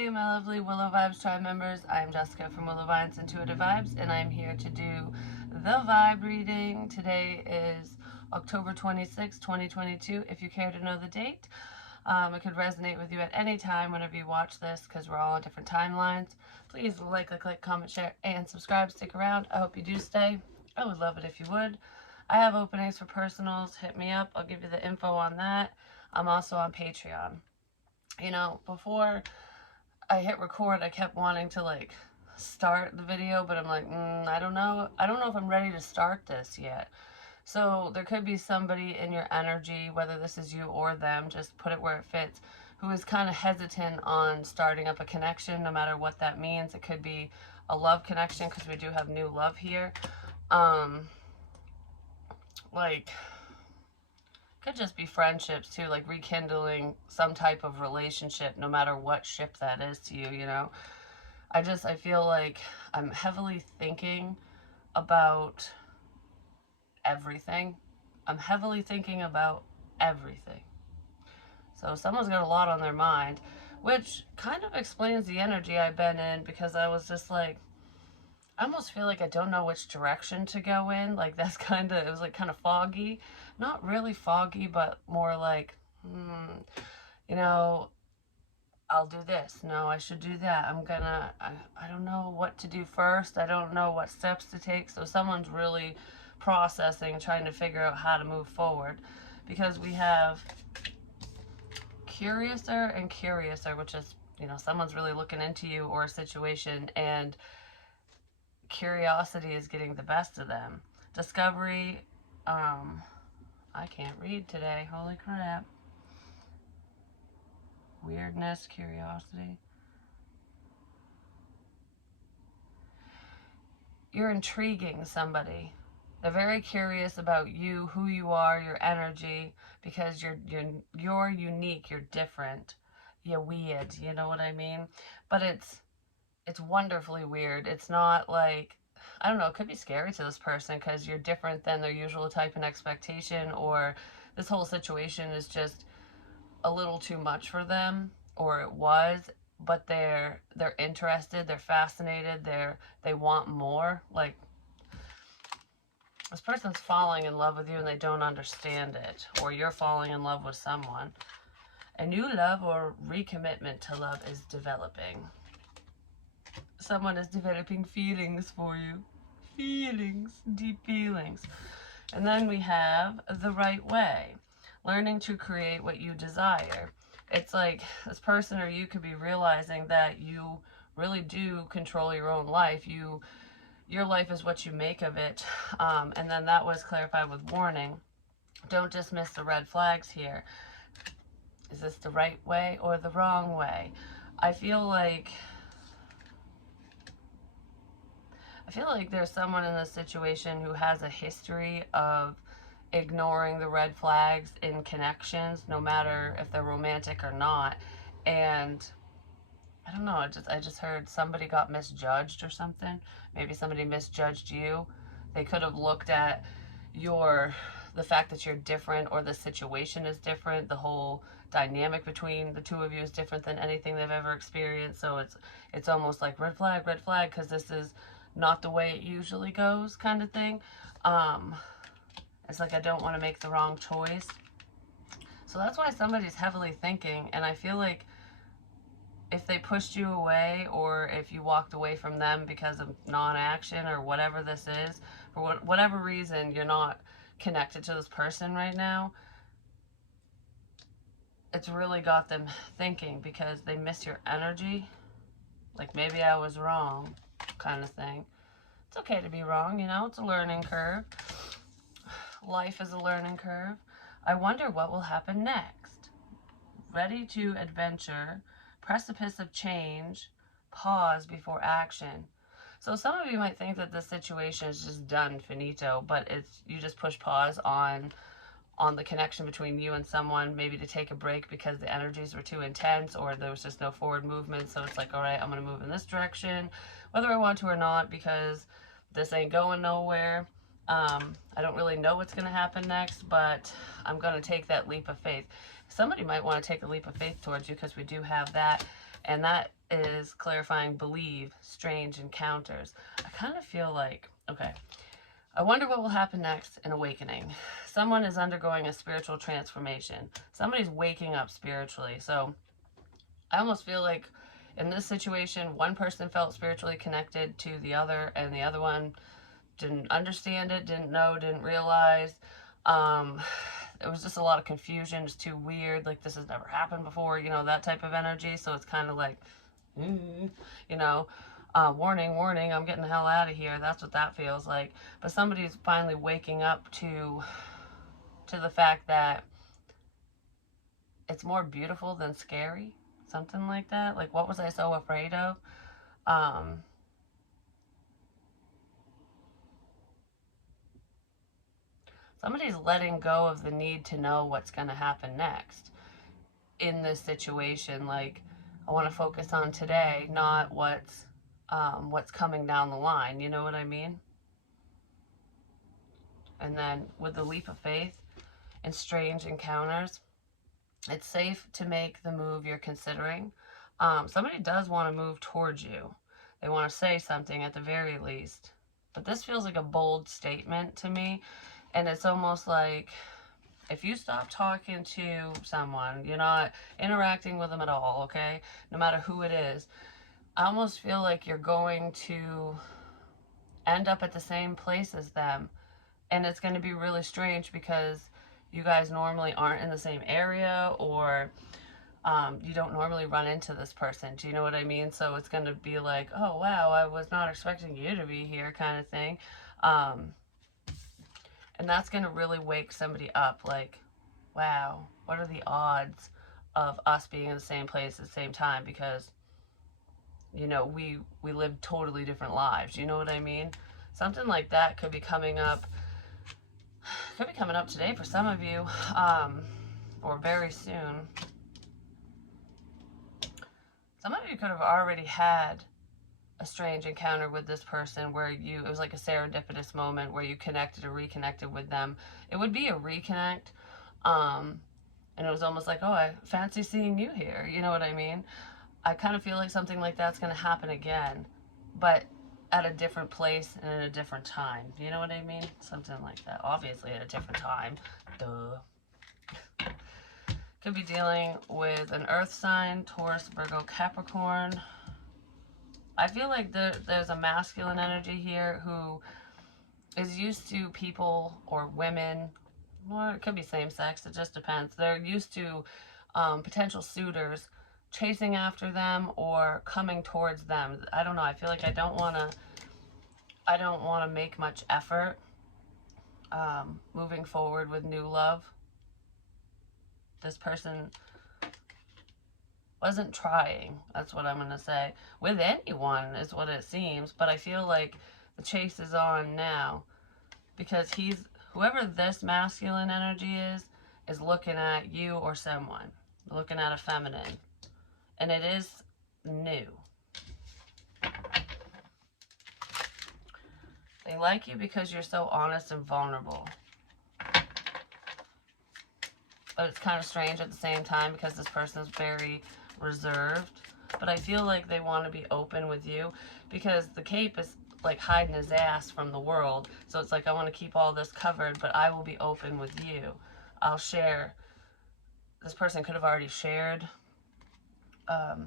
Hey, my lovely Willow Vibes tribe members. I'm Jessica from Willow Vines Intuitive Vibes, and I'm here to do the vibe reading. Today is October 26, 2022. If you care to know the date, it could resonate with you at any time whenever you watch this because we're all on different timelines. Please like, click, comment, share, and subscribe. Stick around. I hope you do stay. I would love it if you would. I have openings for personals. Hit me up. I'll give you the info on that. I'm also on Patreon. You know, before I hit record, I kept wanting to like start the video, but I'm like, I don't know if I'm ready to start this yet. So there could be somebody in your energy, whether this is you or them, just put it where it fits, who is kind of hesitant on starting up a connection, no matter what that means. It could be a love connection, because we do have new love here. Like, could just be friendships too, like rekindling some type of relationship, no matter what ship that is to you, you know. I feel like I'm heavily thinking about everything. I'm heavily thinking about everything. So someone's got a lot on their mind, which kind of explains the energy I've been in, because I was just like, I almost feel like I don't know which direction to go in. Like, that's kind of, it was like kind of foggy. Not really foggy, but more like, you know, I'll do this. No, I should do that. I don't know what to do first. I don't know what steps to take. So someone's really processing, trying to figure out how to move forward. Because we have curiouser and curiouser, which is, you know, someone's really looking into you or a situation, and curiosity is getting the best of them. Discovery, I can't read today. Holy crap. Weirdness, curiosity. You're intriguing somebody. They're very curious about you, who you are, your energy, because you're unique, you're different, you're weird, you know what I mean? But it's wonderfully weird. It's not like, I don't know, it could be scary to this person because you're different than their usual type and expectation, or this whole situation is just a little too much for them, or it was, but they're interested, they're fascinated, they want more. Like, this person's falling in love with you and they don't understand it, or you're falling in love with someone. A new love or recommitment to love is developing. Someone is developing feelings for you. Feelings, deep feelings. And then we have the right way. Learning to create what you desire. It's like this person or you could be realizing that you really do control your own life. Your life is what you make of it. And then that was clarified with warning. Don't dismiss the red flags here. Is this the right way or the wrong way? I feel like there's someone in this situation who has a history of ignoring the red flags in connections, no matter if they're romantic or not. And I don't know, I just heard somebody got misjudged or something. Maybe somebody misjudged you. They could have looked at the fact that you're different, or the situation is different. The whole dynamic between the two of you is different than anything they've ever experienced. So it's almost like red flag, because this is not the way it usually goes, kind of thing. It's like, I don't want to make the wrong choice. So that's why somebody's heavily thinking, and I feel like if they pushed you away, or if you walked away from them because of non-action or whatever this is, for whatever reason you're not connected to this person right now, it's really got them thinking, because they miss your energy. Like, maybe I was wrong, kind of thing. It's okay to be wrong, you know, it's a learning curve. Life is a learning curve. I wonder what will happen next. Ready to adventure, precipice of change, pause before action. So some of you might think that this situation is just done, finito, but you just push pause on the connection between you and someone, maybe to take a break because the energies were too intense, or there was just no forward movement. So it's like, all right, I'm going to move in this direction, whether I want to or not, because this ain't going nowhere. I don't really know what's going to happen next, but I'm going to take that leap of faith. somebody might want to take a leap of faith towards you, because we do have that. And that is clarifying believe, strange encounters. I kind of feel like, okay, I wonder what will happen next in awakening. Someone is undergoing a spiritual transformation. Somebody's waking up spiritually. So I almost feel like in this situation, one person felt spiritually connected to the other, and the other one didn't understand it, didn't know, didn't realize. It was just a lot of confusion. It's too weird. Like, this has never happened before, you know, that type of energy. So it's kind of like, you know, warning, warning, I'm getting the hell out of here. That's what that feels like. But somebody's finally waking up to the fact that it's more beautiful than scary. Something like that. Like, what was I so afraid of? Somebody's letting go of the need to know what's going to happen next in this situation. Like, I want to focus on today, not what's coming down the line. You know what I mean? And then with the leap of faith and strange encounters, it's safe to make the move you're considering. Somebody does want to move towards you. They want to say something at the very least. But this feels like a bold statement to me. And it's almost like, if you stop talking to someone, you're not interacting with them at all, okay? No matter who it is, I almost feel like you're going to end up at the same place as them. And it's going to be really strange, because you guys normally aren't in the same area, or you don't normally run into this person. Do you know what I mean? So it's going to be like, oh, wow, I was not expecting you to be here, kind of thing. And that's going to really wake somebody up. Like, wow, what are the odds of us being in the same place at the same time? Because, you know, we live totally different lives. You know what I mean? Something like that could be coming up. Could be coming up today for some of you, or very soon. Some of you could have already had a strange encounter with this person where it was like a serendipitous moment where you connected or reconnected with them. It would be a reconnect. And it was almost like, oh, I fancy seeing you here. You know what I mean? I kind of feel like something like that's going to happen again, but at a different place and at a different time. You know what I mean? Something like that. Obviously at a different time. Duh. Could be dealing with an earth sign, Taurus, Virgo, Capricorn. I feel like there's a masculine energy here who is used to people or women, or it could be same sex, it just depends. They're used to potential suitors chasing after them or coming towards them. I don't know. I feel like I don't want to make much effort moving forward with new love. This person wasn't trying, that's what I'm going to say, with anyone is what it seems. But I feel like the chase is on now, because whoever this masculine energy is looking at you or someone, looking at a feminine, and it is new. They like you because you're so honest and vulnerable. But it's kind of strange at the same time, because this person is very reserved. But I feel like they want to be open with you, because the cape is like hiding his ass from the world. So it's like, I want to keep all this covered, but I will be open with you. I'll share. This person could have already shared a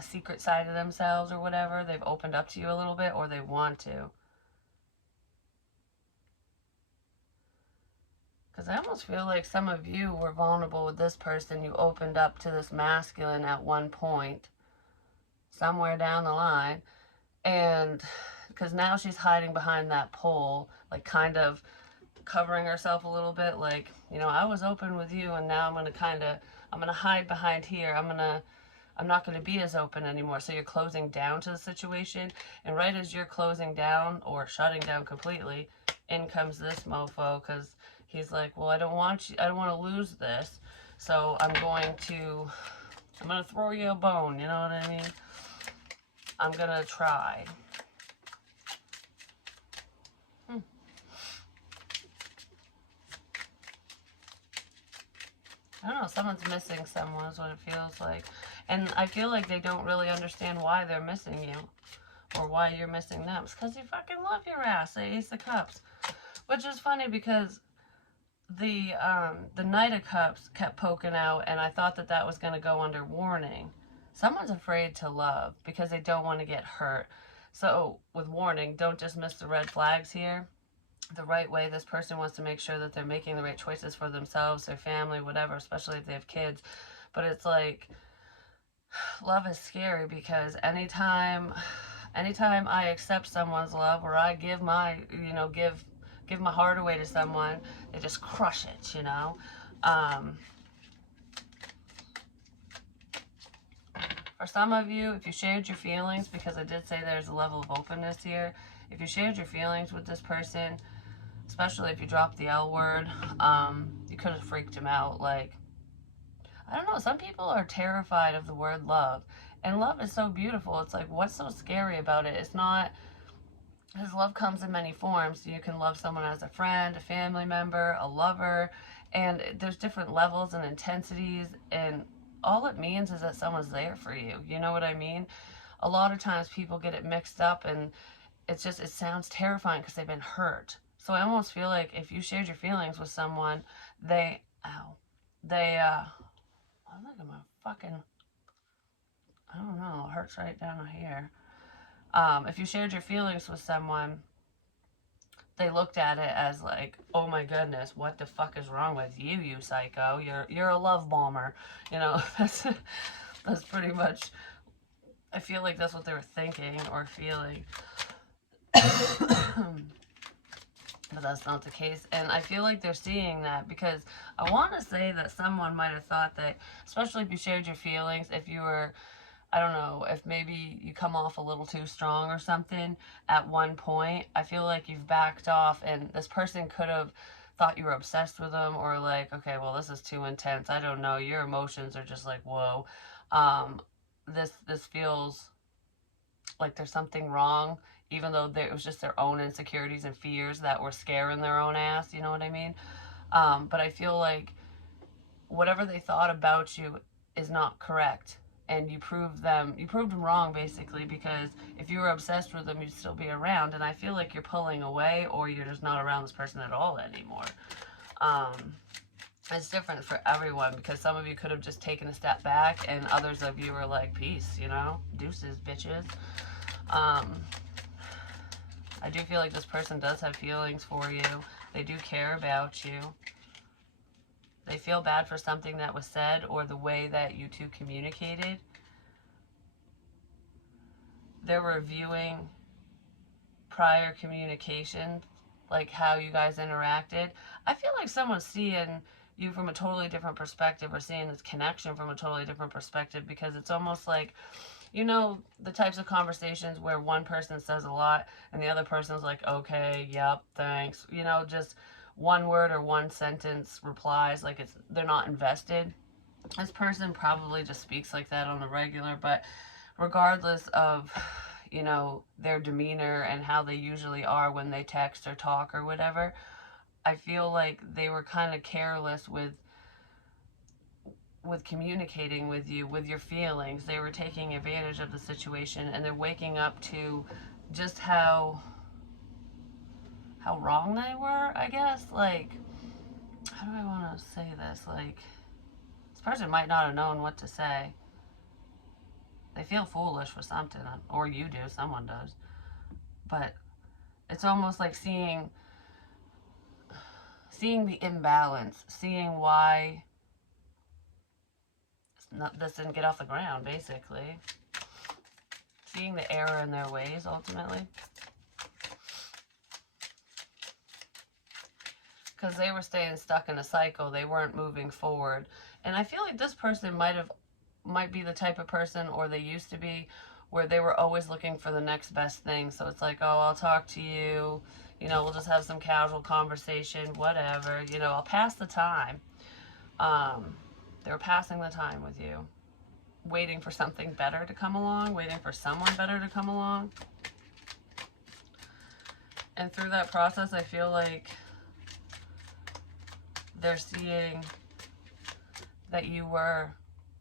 secret side of themselves or whatever. They've opened up to you a little bit, or they want to. Because I almost feel like some of you were vulnerable with this person. You opened up to this masculine at one point, somewhere down the line. And because now she's hiding behind that pole, like kind of covering herself a little bit. Like, you know, I was open with you, and now I'm going to hide behind here. I'm not going to be as open anymore. So you're closing down to the situation. And right as you're closing down or shutting down completely, in comes this mofo, because he's like, well, I don't want to lose this. So I'm going to throw you a bone. You know what I mean? I'm going to try. I don't know, someone's missing someone is what it feels like. And I feel like they don't really understand why they're missing you or why you're missing them. It's because you fucking love your ass, the Ace of Cups. Which is funny because the Knight of Cups kept poking out, and I thought that that was going to go under warning. Someone's afraid to love because they don't want to get hurt. So, with warning, don't just miss the red flags here. The right way, this person wants to make sure that they're making the right choices for themselves, their family, whatever, especially if they have kids. But it's like, love is scary because anytime I accept someone's love or I give my, give my heart away to someone, they just crush it, For some of you, if you shared your feelings, because I did say there's a level of openness here, if you shared your feelings with this person, especially if you dropped the L word, you could have freaked him out. Like, I don't know, some people are terrified of the word love. And love is so beautiful. It's like, what's so scary about it? It's not, because love comes in many forms. You can love someone as a friend, a family member, a lover, and there's different levels and intensities, and all it means is that someone's there for you. You know what I mean? A lot of times people get it mixed up, and it sounds terrifying because they've been hurt. So I almost feel like if you shared your feelings with someone, they, ow, they, oh, look at my fucking, I don't know, it hurts right down here. If you shared your feelings with someone, they looked at it as like, oh my goodness, what the fuck is wrong with you, you psycho? You're a love bomber. That's pretty much, I feel like that's what they were thinking or feeling. But that's not the case. And I feel like they're seeing that because I want to say that someone might have thought that, especially if you shared your feelings, if you were, I don't know, if maybe you come off a little too strong or something at one point, I feel like you've backed off and this person could have thought you were obsessed with them or like, okay, well, this is too intense. I don't know. Your emotions are just like, whoa. This feels like there's something wrong, even though it was just their own insecurities and fears that were scaring their own ass. You know what I mean? But I feel like whatever they thought about you is not correct, and you proved them wrong basically, because if you were obsessed with them, you'd still be around, and I feel like you're pulling away or you're just not around this person at all anymore. It's different for everyone because some of you could have just taken a step back and others of you were like, peace, deuces, bitches. I do feel like this person does have feelings for you. They do care about you. They feel bad for something that was said or the way that you two communicated. They're reviewing prior communication, like how you guys interacted. I feel like someone's seeing you from a totally different perspective or seeing this connection from a totally different perspective, because it's almost like, the types of conversations where one person says a lot and the other person's like, okay, yep, thanks. Just one word or one sentence replies, like they're not invested. This person probably just speaks like that on the regular, but regardless of, their demeanor and how they usually are when they text or talk or whatever, I feel like they were kind of careless with communicating with you, with your feelings. They were taking advantage of the situation, and they're waking up to just how wrong they were, I guess. Like, how do I want to say this? Like, this person might not have known what to say. They feel foolish for something, or you do, someone does. But it's almost like seeing the imbalance, seeing why this didn't get off the ground, basically. Seeing the error in their ways, ultimately. Because they were staying stuck in a cycle. They weren't moving forward. And I feel like this person might be the type of person, or they used to be, where they were always looking for the next best thing. So it's like, oh, I'll talk to you. We'll just have some casual conversation, whatever. I'll pass the time. They were passing the time with you, waiting for something better to come along, waiting for someone better to come along. And through that process, I feel like they're seeing that you were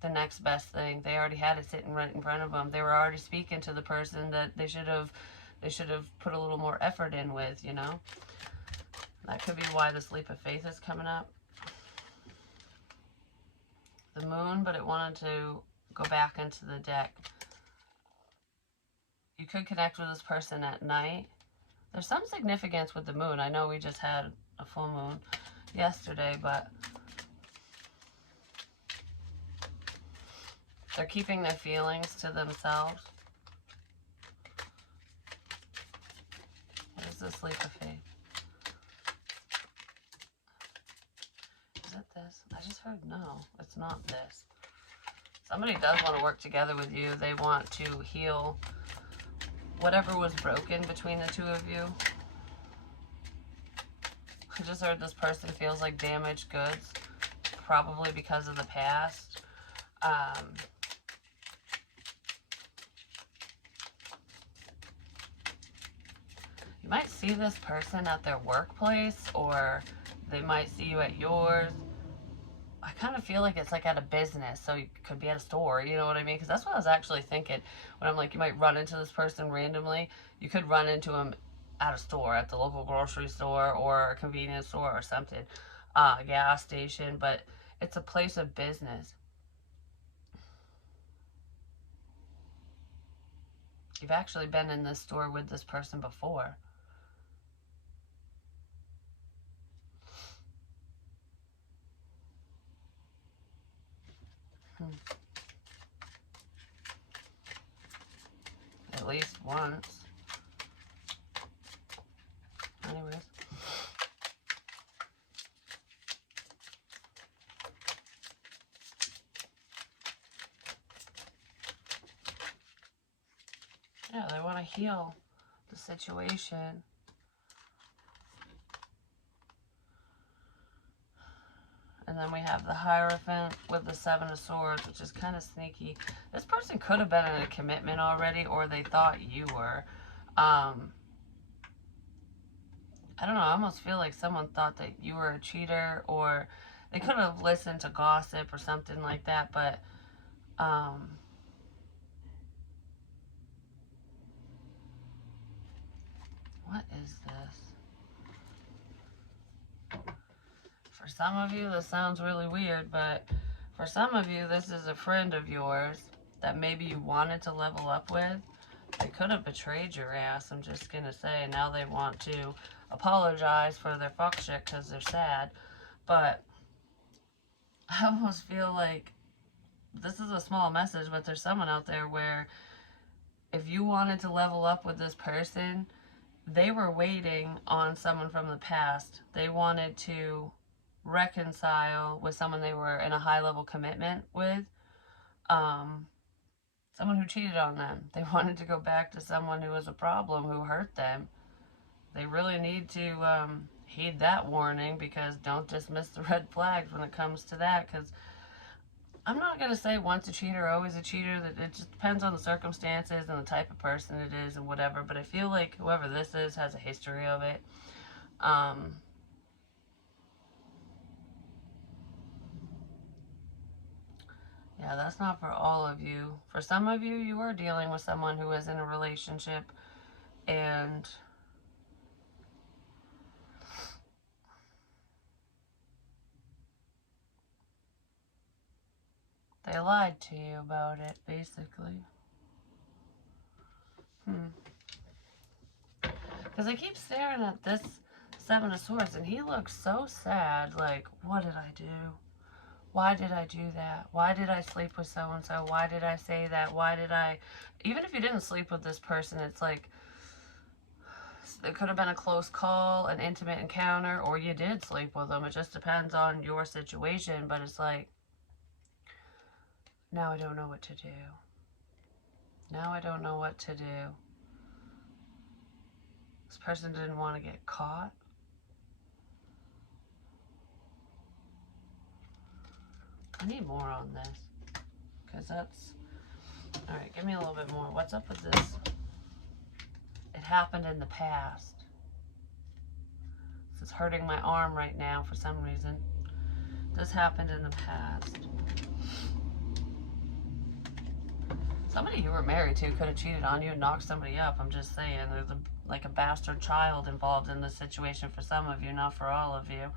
the next best thing. They already had it sitting right in front of them. They were already speaking to the person that they should have put a little more effort in with, you know? That could be why this leap of faith is coming up. The moon, but it wanted to go back into the deck. You could connect with this person at night. There's some significance with the moon. I know we just had a full moon yesterday, but they're keeping their feelings to themselves. What is this leap of faith? Is it this? I just heard no. It's not this. Somebody does want to work together with you. They want to heal whatever was broken between the two of you. I just heard this person feels like damaged goods, probably because of the past. You might see this person at their workplace, or they might see you at yours. I kind of feel like it's like at a business, so you could be at a store, you know what I mean? Because that's what I was actually thinking when I'm like, you might run into this person randomly. You could run into them at a store, at the local grocery store or a convenience store or something, a gas station, but it's a place of business. You've actually been in this store with this person before. At least once. Anyways. Yeah, they want to heal the situation. And then we have the Hierophant with the Seven of Swords, which is kind of sneaky. This person could have been in a commitment already, or they thought you were. I don't know, I almost feel like someone thought that you were a cheater, or they could have listened to gossip or something like that, but what is this? For some of you, this sounds really weird, but for some of you, this is a friend of yours that maybe you wanted to level up with. They could have betrayed your ass, I'm just gonna say. Now they want to apologize for their fuck shit because they're sad. But I almost feel like this is a small message, but there's someone out there where if you wanted to level up with this person, they were waiting on someone from the past. They wanted to reconcile with someone they were in a high level commitment with. Someone who cheated on them. They wanted to go back to someone who was a problem, who hurt them. They really need to heed that warning, because don't dismiss the red flags when it comes to that, because I'm not going to say once a cheater, always a cheater. That it just depends on the circumstances and the type of person it is and whatever. But I feel like whoever this is has a history of it. Yeah, that's not for all of you. For some of you, you are dealing with someone who is in a relationship and they lied to you about it, basically. Because I keep staring at this Seven of Swords, and he looks so sad. Like, what did I do? Why did I do that? Why did I sleep with so-and-so? Why did I say that? Why did I... Even if you didn't sleep with this person, it's like... It could have been a close call, an intimate encounter, or you did sleep with them. It just depends on your situation, but it's like... Now I don't know what to do. Now I don't know what to do. This person didn't want to get caught. I need more on this, because that's... Alright, give me a little bit more. What's up with this? It happened in the past. This is hurting my arm right now for some reason. This happened in the past. Somebody you were married to could have cheated on you and knocked somebody up. I'm just saying, there's a bastard child involved in this situation for some of you, not for all of you.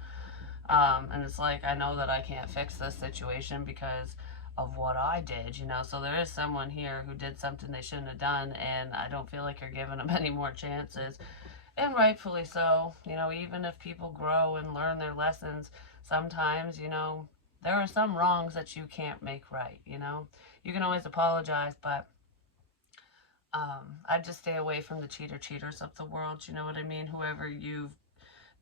And it's like, I know that I can't fix this situation because of what I did, you know. So there is someone here who did something they shouldn't have done, and I don't feel like you're giving them any more chances. And rightfully so. You know, even if people grow and learn their lessons, sometimes, you know, there are some wrongs that you can't make right, you know. You can always apologize, but I'd just stay away from the cheaters of the world, you know what I mean? Whoever you've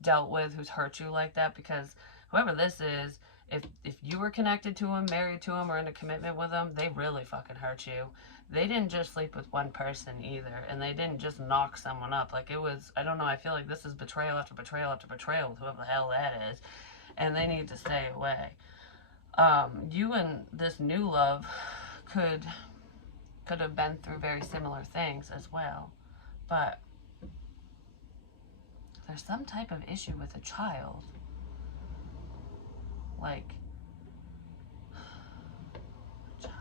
dealt with who's hurt you like that, because whoever this is, if you were connected to him, married to him, or in a commitment with him, they really fucking hurt you. They didn't just sleep with one person either, and they didn't just knock someone up. Like, it was, I don't know, I feel like this is betrayal after betrayal after betrayal with whoever the hell that is, and they need to stay away. You and this new love could have been through very similar things as well, but there's some type of issue with a child. Like, a child.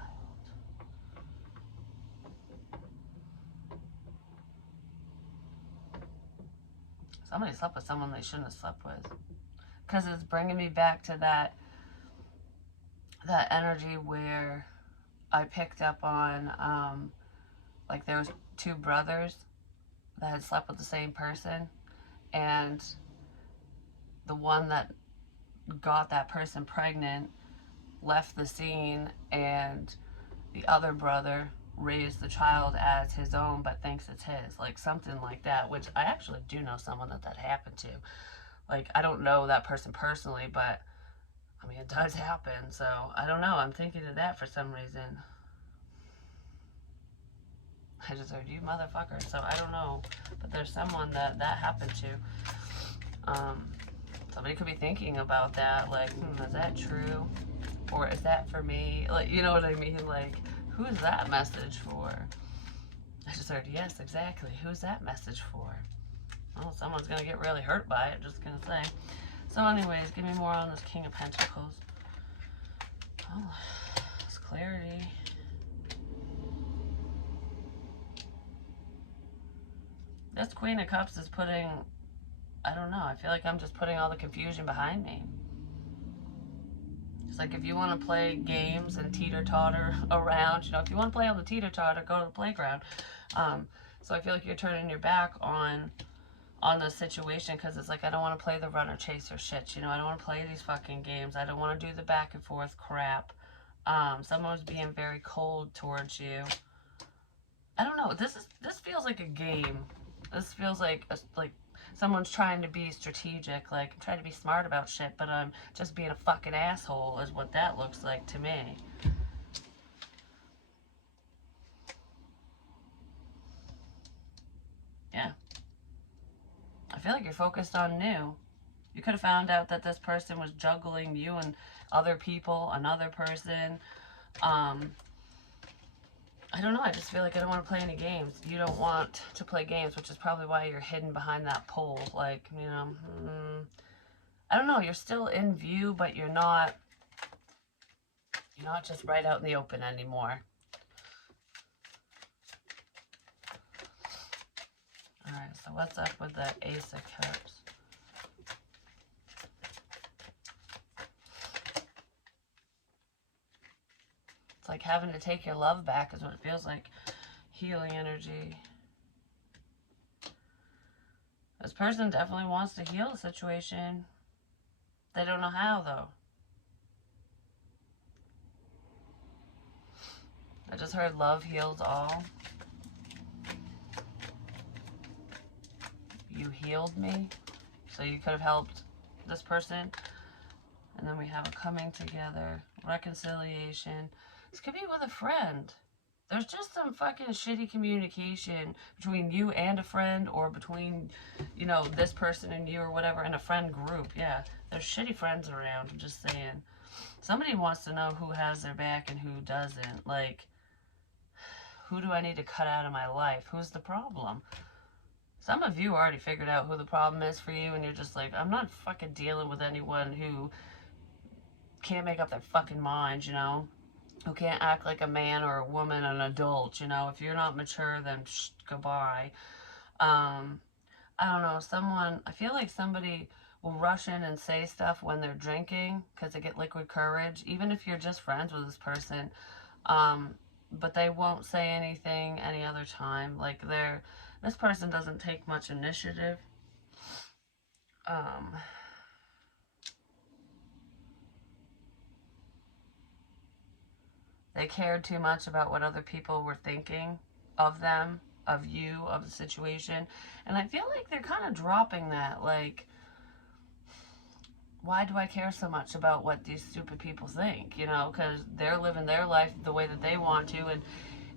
Somebody slept with someone they shouldn't have slept with. Because it's bringing me back to that energy where I picked up on, like, there was two brothers that had slept with the same person, and the one that got that person pregnant left the scene, and the other brother raised the child as his own but thinks it's his, like something like that, which I actually do know someone that happened to. Like, I don't know that person personally, but I mean, it does happen. So I don't know, I'm thinking of that for some reason. I just heard you motherfucker, so I don't know, but there's someone that happened to. Somebody could be thinking about that, like, is that true? Or is that for me? Like, you know what I mean? Like, who's that message for? I just heard, yes, exactly. Who's that message for? Well, someone's going to get really hurt by it, just going to say. So anyways, give me more on this King of Pentacles. Oh, it's clarity. This Queen of Cups is putting, I don't know, I feel like I'm just putting all the confusion behind me. It's like, if you want to play games and teeter-totter around, you know, if you want to play on the teeter-totter, go to the playground. So I feel like you're turning your back on the situation, because it's like, I don't want to play the runner chaser shit, you know, I don't want to play these fucking games, I don't want to do the back and forth crap. Someone's being very cold towards you. I don't know, this feels like a game. This feels like someone's trying to be strategic, like, trying to be smart about shit, but I'm just being a fucking asshole is what that looks like to me. Yeah. I feel like you're focused on new. You could have found out that this person was juggling you and other people, another person. I don't know, I just feel like I don't want to play any games. You don't want to play games, which is probably why you're hidden behind that pole. Like, you know, I don't know, you're still in view, but you're not just right out in the open anymore. Alright, so what's up with the Ace of Cups? It's like having to take your love back is what it feels like. Healing energy. This person definitely wants to heal the situation. They don't know how, though. I just heard love heals all. You healed me, so you could have helped this person. And then we have a coming together, reconciliation. This could be with a friend. There's just some fucking shitty communication between you and a friend, or between, you know, this person and you, or whatever, in a friend group. Yeah, there's shitty friends around, I'm just saying. Somebody wants to know who has their back and who doesn't. Like, who do I need to cut out of my life? Who's the problem? Some of you already figured out who the problem is for you, and you're just like, I'm not fucking dealing with anyone who can't make up their fucking mind, you know, who can't act like a man or a woman, an adult, you know. If you're not mature, then goodbye. Um, I don't know, I feel like somebody will rush in and say stuff when they're drinking because they get liquid courage, even if you're just friends with this person. Um, but they won't say anything any other time. Like this person doesn't take much initiative. Um, they cared too much about what other people were thinking of them, of you, of the situation. And I feel like they're kind of dropping that. Like, why do I care so much about what these stupid people think? You know, because they're living their life the way that they want to. And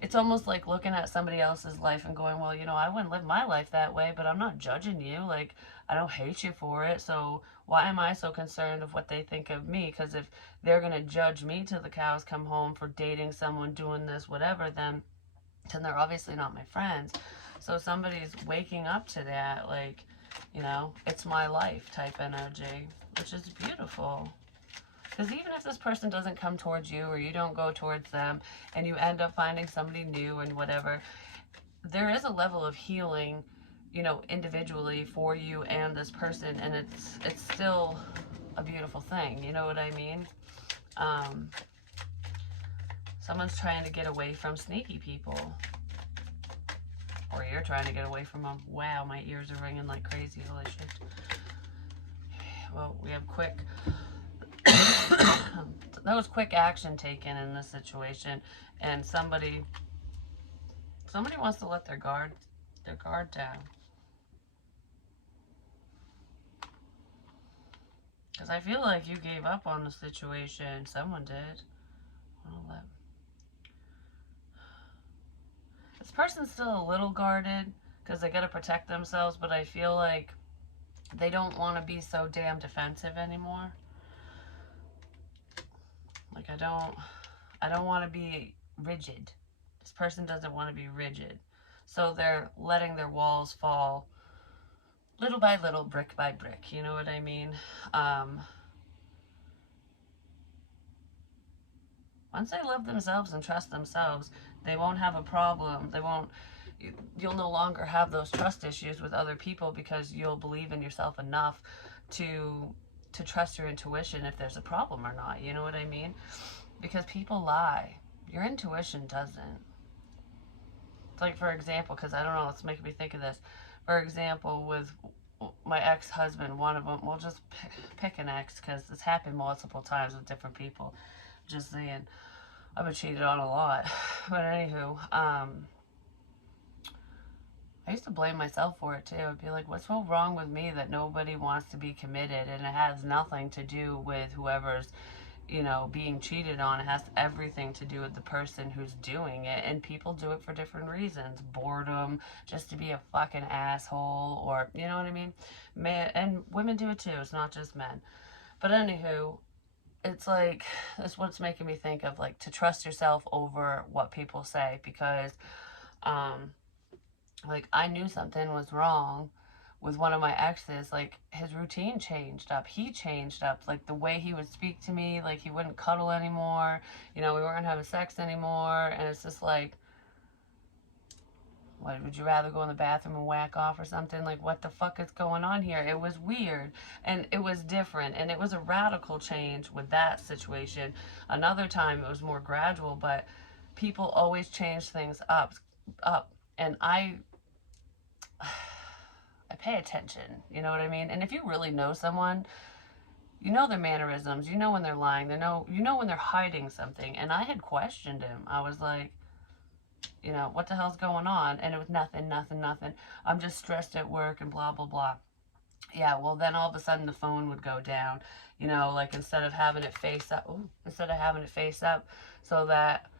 it's almost like looking at somebody else's life and going, well, you know, I wouldn't live my life that way, but I'm not judging you. Like, I don't hate you for it. So why am I so concerned of what they think of me? Because if they're going to judge me till the cows come home for dating someone, doing this, whatever, then they're obviously not my friends. So somebody's waking up to that, like, you know, it's my life type energy, which is beautiful. Because even if this person doesn't come towards you or you don't go towards them and you end up finding somebody new and whatever, there is a level of healing, you know, individually for you and this person, and it's still a beautiful thing. You know what I mean? Um, Someone's trying to get away from sneaky people, or you're trying to get away from them. Wow, my ears are ringing like crazy. Holy shit. Well, we have quick that was quick action taken in this situation, and somebody wants to let their guard down, because I feel like you gave up on the situation. Someone did. This person's still a little guarded because they got to protect themselves, but I feel like they don't want to be so damn defensive anymore. Like, I don't want to be rigid. This person doesn't want to be rigid. So they're letting their walls fall little by little, brick by brick. You know what I mean? Once they love themselves and trust themselves, they won't have a problem. You'll no longer have those trust issues with other people because you'll believe in yourself enough to trust your intuition if there's a problem or not. You know what I mean? Because people lie. Your intuition doesn't. It's like, for example, because I don't know, it's making me think of this. For example, with my ex-husband, one of them, we'll just pick an ex because it's happened multiple times with different people. Just saying, I've been cheated on a lot. But anywho, I used to blame myself for it too. I'd be like, what's so wrong with me that nobody wants to be committed? And it has nothing to do with whoever's, you know, being cheated on. It has everything to do with the person who's doing it. And people do it for different reasons. Boredom, just to be a fucking asshole, or, you know what I mean? Man, and women do it too. It's not just men. But anywho, it's like, that's what's making me think of, like, to trust yourself over what people say, because like, I knew something was wrong with one of my exes. Like, his routine changed up, he changed up, like the way he would speak to me, like he wouldn't cuddle anymore, you know, we weren't having sex anymore. And it's just like, what, would you rather go in the bathroom and whack off or something? Like, what the fuck is going on here? It was weird, and it was different, and it was a radical change with that situation. Another time it was more gradual, but people always change things up, and I pay attention, you know what I mean? And if you really know someone, you know their mannerisms, you know when they're lying, you know when they're hiding something. And I had questioned him. I was like, you know, what the hell's going on? And it was nothing, nothing, nothing. I'm just stressed at work and blah, blah, blah. Yeah, well, then all of a sudden the phone would go down, you know, like instead of having it face up, so that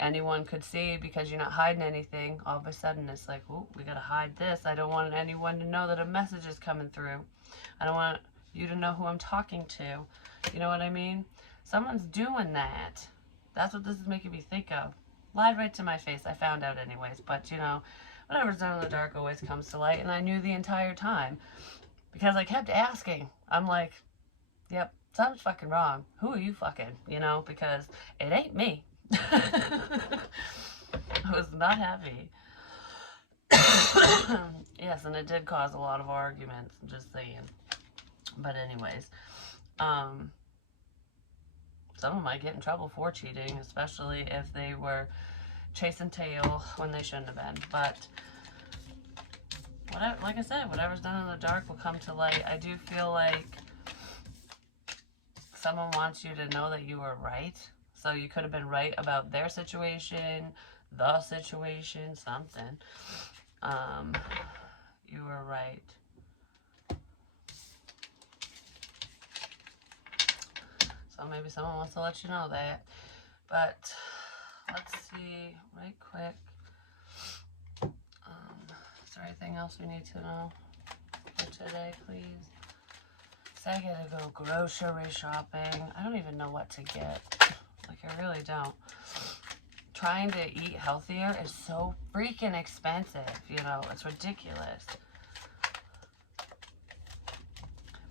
anyone could see, because you're not hiding anything, all of a sudden it's like, oh, we gotta hide this. I don't want anyone to know that a message is coming through. I don't want you to know who I'm talking to. You know what I mean? Someone's doing that. That's what this is making me think of. Lied right to my face. I found out anyways, but you know, whatever's done in the dark always comes to light, and I knew the entire time because I kept asking. I'm like, yep, something's fucking wrong. Who are you fucking? You know, because it ain't me. I was not happy. Yes, and it did cause a lot of arguments. I'm just saying. But anyways, um, someone might get in trouble for cheating, especially if they were chasing tail when they shouldn't have been. But whatever, like I said, whatever's done in the dark will come to light. I do feel like someone wants you to know that you were right. So you could have been right about their situation, the situation, something. You were right. So maybe someone wants to let you know that. But let's see right quick. Is there anything else we need to know for today, please? So I gotta go grocery shopping. I don't even know what to get. Like, I really don't. Trying to eat healthier is so freaking expensive, you know, it's ridiculous.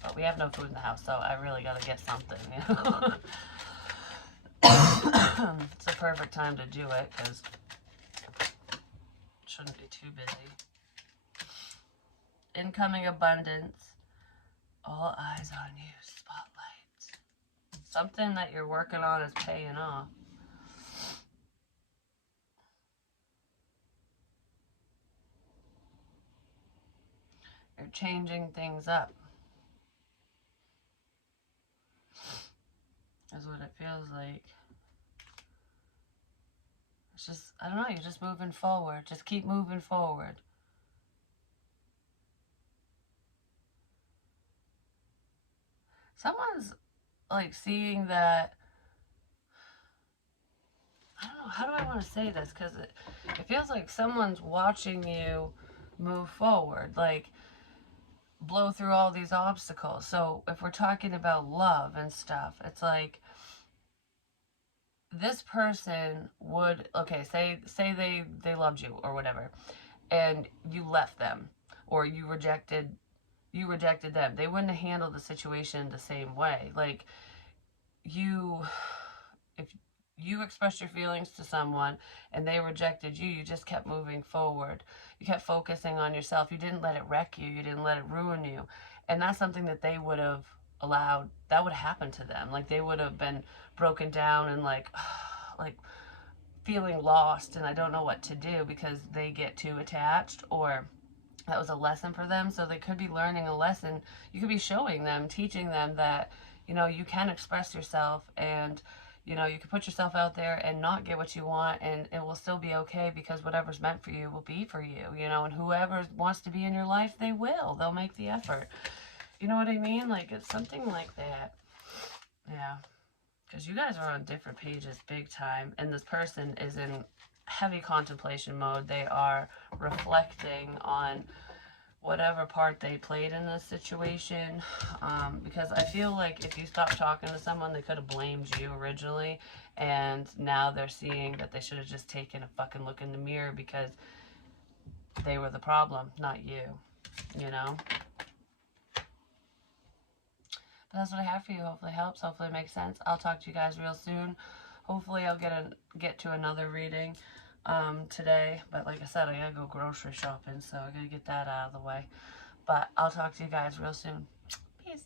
But we have no food in the house, so I really gotta get something, you know. It's a perfect time to do it, because it shouldn't be too busy. Incoming abundance. All eyes on you. Spotlight. Something that you're working on is paying off. You're changing things up. Is what it feels like. It's just, I don't know, you're just moving forward. Just keep moving forward. Someone's like seeing that. I don't know, how do I want to say this? Because it feels like someone's watching you move forward. Like, blow through all these obstacles. So if we're talking about love and stuff, it's like this person would, okay, say they loved you or whatever, and you left them, or you rejected them. They wouldn't have handled the situation the same way. Like, you, if you expressed your feelings to someone and they rejected you, you just kept moving forward. You kept focusing on yourself. You didn't let it wreck you. You didn't let it ruin you. And that's something that they would have allowed, that would happen to them. Like, they would have been broken down and like like feeling lost and I don't know what to do because they get too attached, or that was a lesson for them. So they could be learning a lesson. You could be showing them, teaching them that, you know, you can express yourself, and, you know, you can put yourself out there and not get what you want, and it will still be okay, because whatever's meant for you will be for you, you know, and whoever wants to be in your life, they'll make the effort. You know what I mean? Like, it's something like that. Yeah. Because you guys are on different pages big time, and this person is in heavy contemplation mode. They are reflecting on whatever part they played in this situation, because I feel like if you stop talking to someone, they could have blamed you originally, and now they're seeing that they should have just taken a fucking look in the mirror, because they were the problem, not you, you know? But that's what I have for you. Hopefully it helps. Hopefully it makes sense. I'll talk to you guys real soon. Hopefully I'll get to another reading today. But like I said, I gotta go grocery shopping, so I gotta get that out of the way. But I'll talk to you guys real soon. Peace.